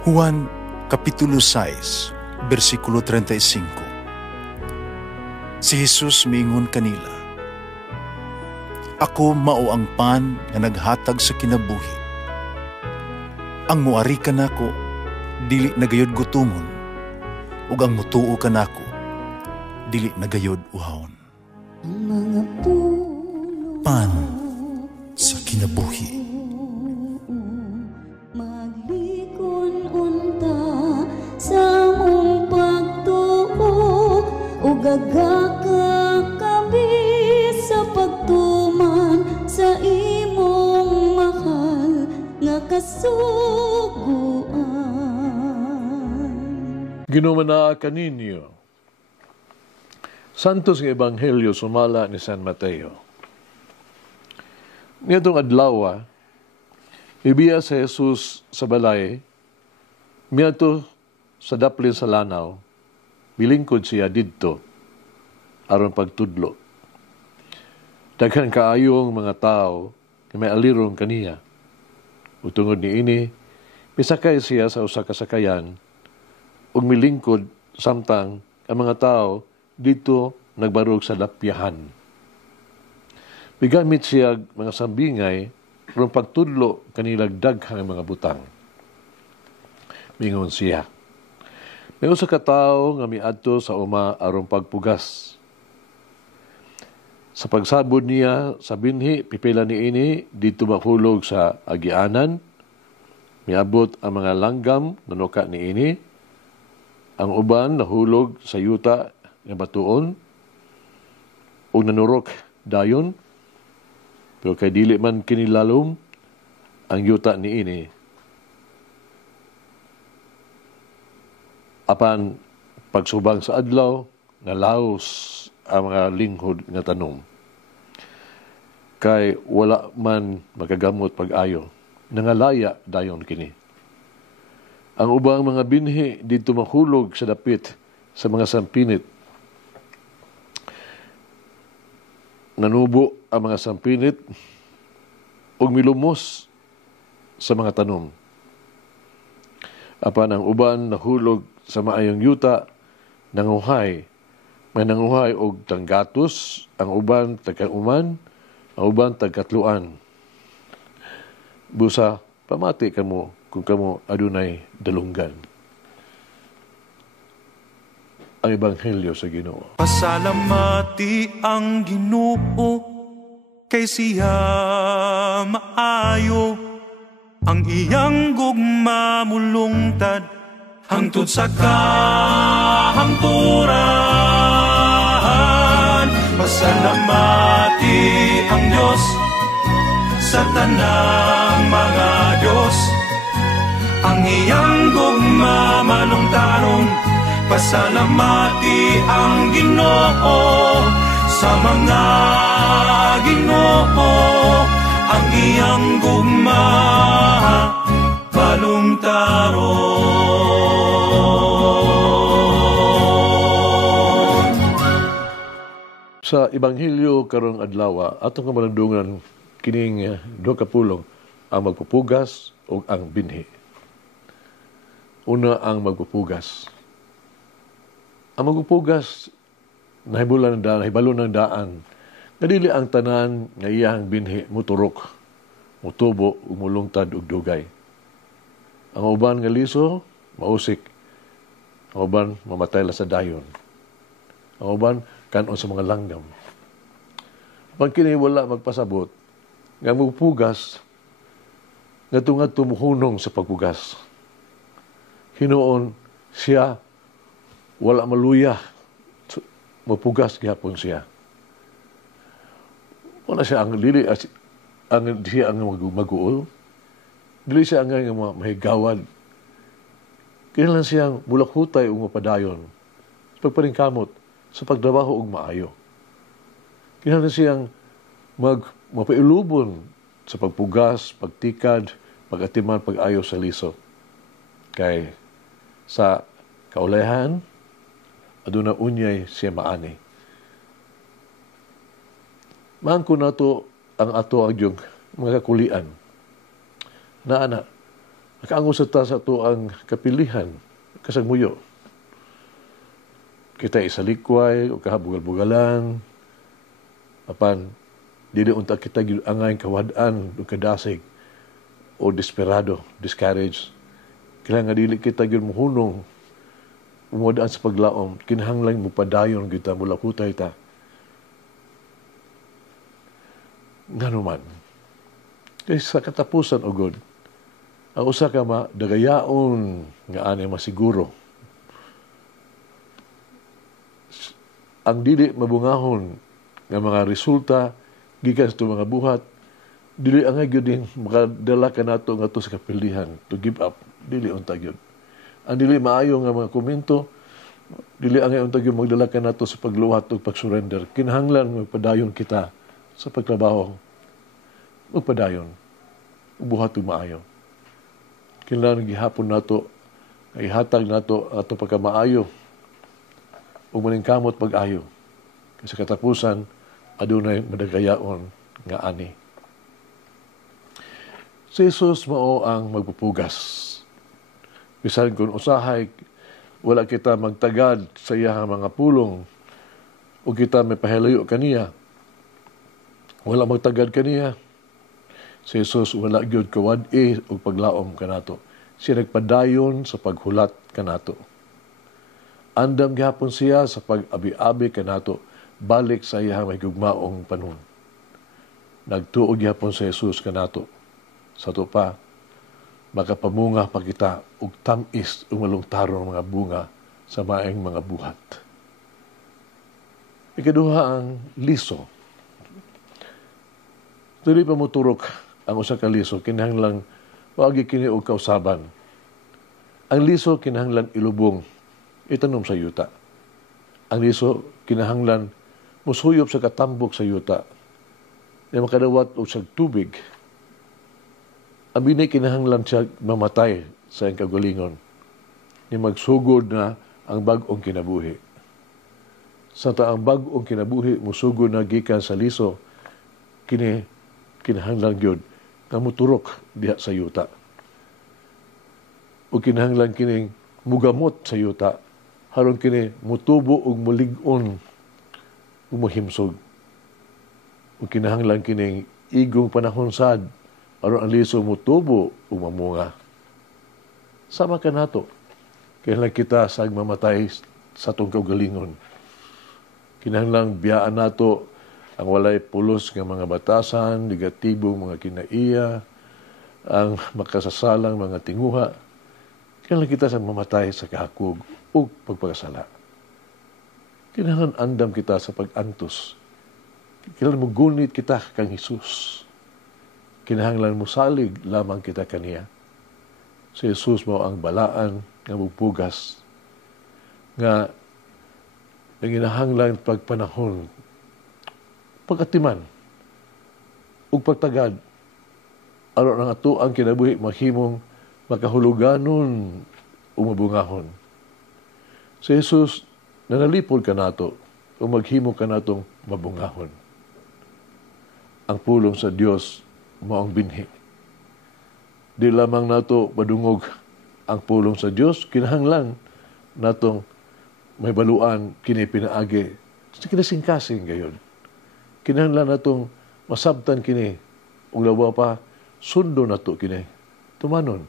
Juan Kapitulo 6, versikulo 35. Si Jesus miingon kanila, "Ako mao ang pan nga naghatag sa kinabuhi. Ang muari kanako dili nagayod gutomon, ug ang mutuo kanako dili nagayod uhawon." Pan sa kinabuhi. Gagakakabi sa pagtuman sa imong mahal nga kasuguan. Ginumana kaninyo. Santos nga Ebanghelyo sumala ni San Mateo. Nitong adlaw, ibiya sa Jesus sa balay, miadto sa daplin sa lanaw, bilingkod siya didto aron pagtudlo. Daghan kaayong mga tao nga may alirong kaniya. Utungod ni ini, misakay siya sa usa ka sakayan ug milingkod samtang ang mga tao dito nagbarog sa lapyahan. Bigamit siya mga sambingay aron pagtudlo kanilang daghang mga butang. Mingon siya, may usa ka tawo nga miadto sa uma aron pagpugas. Sa pagsabod niya sa binhi, pipila ni ini, dito mahulog sa agianan. Miabot ang mga langgam, nanuka ni ini. Ang uban nahulog sa yuta nga batuon. O nanurok dayon. Pero kay dili man kinilalom, ang yuta ni ini. Apan pagsubang sa adlaw, nalaos ang mga linghod nga tanom. Kay wala man magagamot pag-ayo, nangalaya dayon kini. Ang ubang mga binhi dito mahulog sa dapit sa mga sampinit. Nanubo ang mga sampinit ug milumos sa mga tanom. Apan ang uban nahulog sa maayong yuta, nanguhay. May nanguhay og tanggatos, ang uban tagkauman, ang uban tagkatluan. Busa, pamati kamo kung kamo adunay dalunggan. Ang Ebanghelyo sa Ginoo. Pasalamati ang Ginoo kay siya maayo, ang iyang gugma mulungtad hangtod sa kahangturan. Pasalamati ang Diyos sa tanang mga Diyos, ang iyang gugma malungtaron. Pasalamati ang Ginoo sa mga Ginoo, ang iyang gugma malungtaron. Sa Ebanghelyo karong adlaw, atong kamalandungan kining duha ka pulong, ang magpupugas ug ang binhi. Una ang magpupugas. Ang magpupugas nahibalo ng daan. Nadili ang tanan nga iyang binhi muturok, mutubo ug mulungtad ug dugay. Ang uban nga liso mausik. Ang uban mamatay la sa dayon. Ang uban kanon sa mga langgam. Pag kini wala magpasabot, nga magpugas, nga tungad tumuhunong sa pagpugas. Hinoon siya, wala maluya, mapugas gihapon siya. Wala siya ang dili, siya ang maguol, dili siya ang mahigawad. Kailan siyang bulak-hutay o mapadayon sa pagparingkamot, sa pagtrabaho og maayo. Kinahanglan siyang mapailubon sa pagpugas, pagtikad, pag-atiman, pag-ayo sa liso. Kay sa kaulayhan, aduna unyay siya maani. Maangko na to ang ato ang mga kakulian. Na Nakaango sa ta sa ito ang kapilihan, kasagmuyo. Kita isalikway o kahabugal-bugalan, apan, dili unta kita angay kawadaan o kadasig o desperado, discouraged. Kailangan nga dili kita muhunong umuwadaan sa paglaom, kinahanglan mo padayon kita mula kutay ta. Nga naman, kasi sa katapusan o God, ang usa ka dagayaon nga ani masiguro. Ang dili mabungahon nga mga resulta gikan sa mga buhat, dili ang gyud din makadala ka nato nga to sa kapilihan to give up, dili unta gyud. Ang dili maayo nga mga komento, dili ang unta gyud magdala ka nato sa pagluwat ug pagsurrender. Kinahanglan magpadayon kita sa pagtrabaho. Magpadayon. Buhat ug maayo. Kinahanglan gihapon nato ihatag nato ato pagkamaayo ug maningkamot pag-ayo. Kasi katapusan adunay madagayaon nga ani. Si Jesus mao ang magpupugas. Bisan kung usahay wala kita magtagad sa iyang mga pulong o kita may pahilayo kaniya. Wala magtagad kaniya. Si Jesus wala gyud kawad-i og paglaom kanato. Siya nagpadayon sa paghulat kanato. Andam gihapon siya sa pag-abi-abi kanato balik sa iyang may gugmaong panahon. Nagtuog gihapon si Jesus kanato. Sa to pa, makapamunga pa kita og tamis ug malungtarong mga bunga sa maayong mga buhat. Ikaduha ang liso. Dili pa moturok ang usa ka liso, kinahanglan wagi kini og kausaban. Ang liso kinahanglan ilubong, itanom sa yuta. Ang liso kinahanglan musuyop sa katambok sa yuta. Na makadawat og sa tubig. Ang binay kinahanglan siya mamatay sa iyang kagalingon. Ni magsugod na ang bag-ong kinabuhi. Sa taang bag-ong kinabuhi, musugod na gikan sa liso, kinahanglan gyud nga muturok diha sa yuta. O kinahanglan kining mugamot sa yuta, haron kini mutubo ug mulig-on ug muhimsog. O kinahanglan kining igong panahon sad, aron ang liso mutubo ug mamunga. Sama ka nato. Kinahanglan kita sa mamatay sa atong kaugalingon. Kinahanglan biyaan nato ang walay pulos nga mga batasan, negatibong mga kinaiya, ang makasasalang mga tinguha. Kinahanglan kita sa mamatay sa kahakog ug pagpakasala. Kinahanglan andam kita sa pag-antos. Kinahanglan mugunit kita kang Hesus. Kinahanglan mo salig lamang kita kaniya. Si Jesus mo ang balaan nga magpugas nga nanginahanglan pagpanahon, pagatiman, ug pagtagad aron ang ato ang kinabuhi mahimong makahuluganon o mabungahon. Si Jesus nanalipod ka nato o maghimo ka natong mabungahon. Ang pulong sa Dios maong binhi. Di lamang nato madungog ang pulong sa Dios, kinahanglan natong may baluan kini pinaagi. Sa kinasingkasing gayon. Kinahanglan natong masabtan kini ug lawa pa sundo nato kini. Tumanon.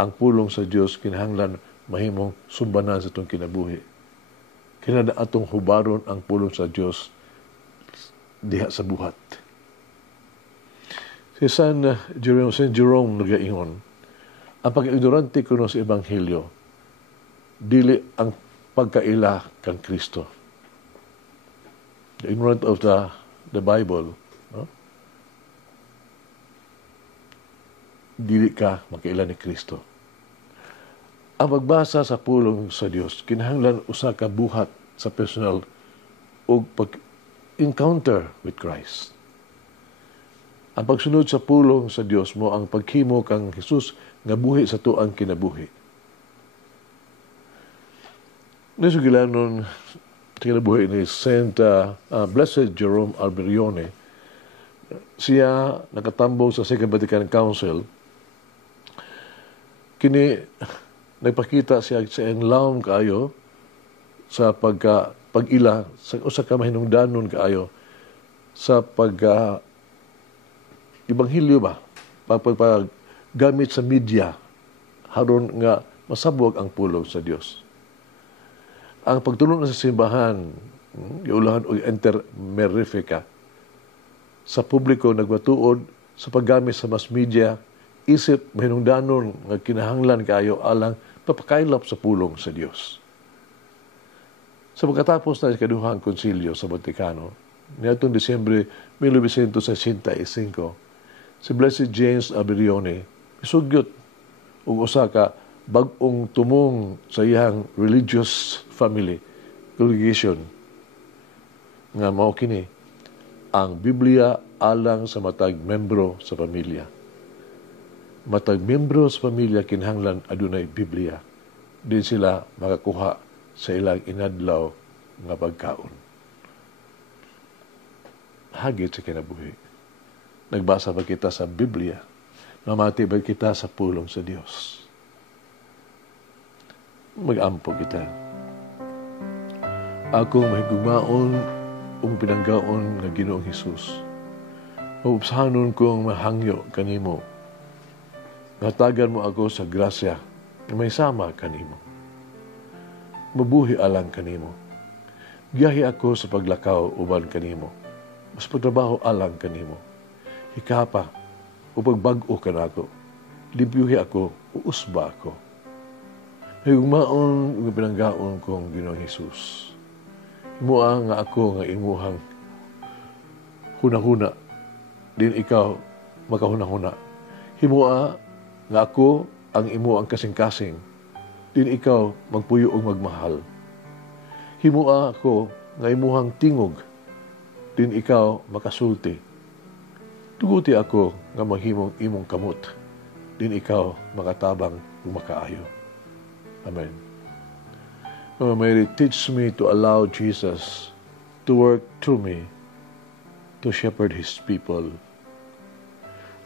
Ang pulong sa Dios kinahanglan mahimong sumbanan sa itong kinabuhi. Kinahanglan atong hubaron ang pulong sa Dios diha sa buhat. Si St. Jerome nagaingon, ang pag-ignorante kuno sa Ebanghelyo, dili ang pagkaila kang Kristo. The ignorant of the Bible, no? Dili ka makaila ni Kristo. Ang magbasa sa pulong sa Dios, kinahanglan usa ka buhat sa personal ug pag-encounter with Christ. Ang pagsunod sa pulong sa Dios mo ang paghimo kang Hesus nga buhi sa tuang kinabuhi. Nasugilanon kinabuhi ni Saint Blessed Jerome Alberione. Siya nakatambong sa Second Vatican Council kini nagpakita siya sa enlaom kaayo sa pag-ila sa usa ka mahinungdanon kaayo sa ibanghilyo ba gamit sa media haron nga masabwag ang pulong sa Dios. Ang pagtulong sa simbahan giulahan og enter merifica sa publiko nagmatuod sa paggamit sa mass media isip mahinungdanon nga kinahanglan kaayo alang papakailap sa pulong sa Dios. Sa pagkatapos na ikaduhang konsilyo sa Vatikano, niadtong Disyembre 1965, si Blessed James Aberione isugyot og usa ka bag-ong tumong sa iyang religious family congregation nga mao kini ang Biblia alang sa matag membro sa pamilya. Matag membro sa pamilya kinahanglan adunay Biblia. Din sila makakuha sa ilang inadlaw nga pagkaon. Hagit sa kinabuhi. Nagbasa ba kita sa Biblia? Namati ba kita sa pulong sa Dios? Mag-ampo kita. Akong mahigugmaon ung pinanggaon nga Ginoong Hesus. Maupsahanon kong mahangyo kanimo. Natagan mo ako sa grasya na may sama kanimo. Mabuhi alang kanimo. Giyahi ako sa paglakaw uban kanimo. Mas pagtrabaho alang kanimo. Hikapa, upag bag-o ka na ako. Libyuhi ako, uusba ako. Higugmaon ng pinanggaon kong Ginoong Hesus. Himua nga ako nga imuhang hunahuna. Din ikaw makahunahuna. Himua nga ako ang imo ang kasing-kasing, din ikaw magpuyo o magmahal. Himua ako nga imuhang tingog, din ikaw makasulti. Tuguti ako nga maghimong imong kamot, din ikaw makatabang o makaayo. Amen. Mama Mary, teach me to allow Jesus to work through me to shepherd His people.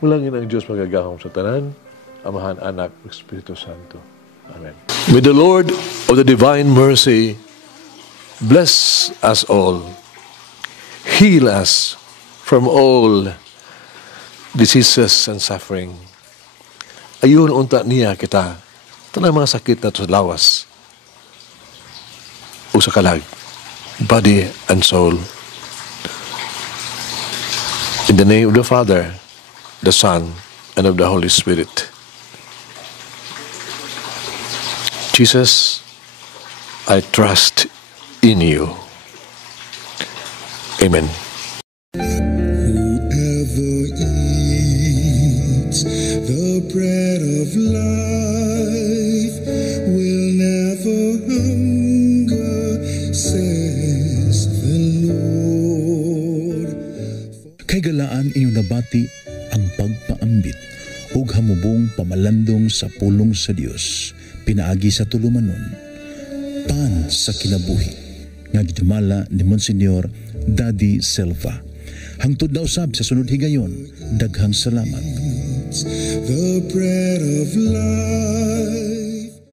Mulangin ang Diyos magagahom sa tanan, Amahan, Anak, Espiritu Santo. Amen. May the Lord of the divine mercy bless us all, heal us from all diseases and suffering. Ayun unta niya kita, tanang mga sakit na sa lawas o sa kalag, body and soul. In the name of the Father, the Son, and of the Holy Spirit. Jesus, I trust in you. Amen. Whoever eats the bread of life will never hunger, says the Lord. Kay galaan inyong nabati ang pagpaambit ug hamubong pamalandong sa pulong sa Dios pinaagi sa tulumanon, pan sa kinabuhi, nga gidumala ni Monsignor Daddy Silva. Hangtod na usab sa sunod higayon, daghang salamat. The bread of life.